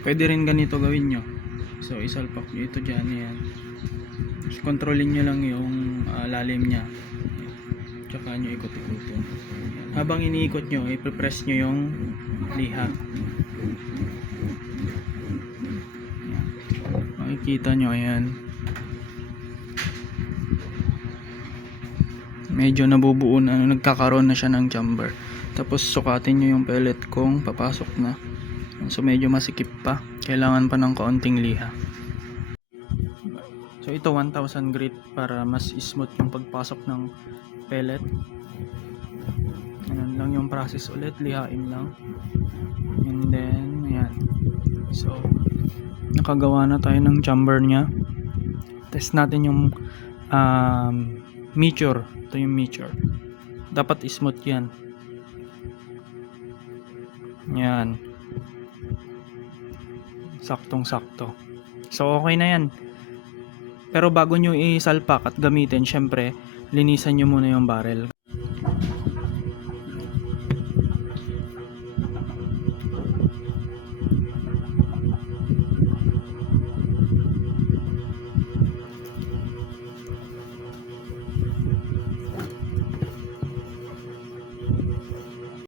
Pwede rin ganito gawin nyo. So isalpak nyo ito dyan, yan. Kontrolin nyo lang yung lalim nya, tsaka nyo ikot-ikotin. Habang iniikot nyo, ipipress nyo yung liha. Makikita nyo, ayan, medyo nabubuo na, nagkakaroon na siya ng chamber. Tapos sukatin nyo yung pellet kung papasok na. So medyo masikip pa, kailangan pa ng kaunting liha. So ito 1000 grit para mas smooth yung pagpasok ng pellet. Ayan lang yung process ulit, lihain lang. And then ayan, so nakagawa na tayo ng chamber nya. Test natin yung meter. Ito yung meter, dapat smooth yan. Yan, saktong sakto. So okay na yan. Pero bago nyo isalpak at gamitin, syempre linisan nyo muna yung barrel.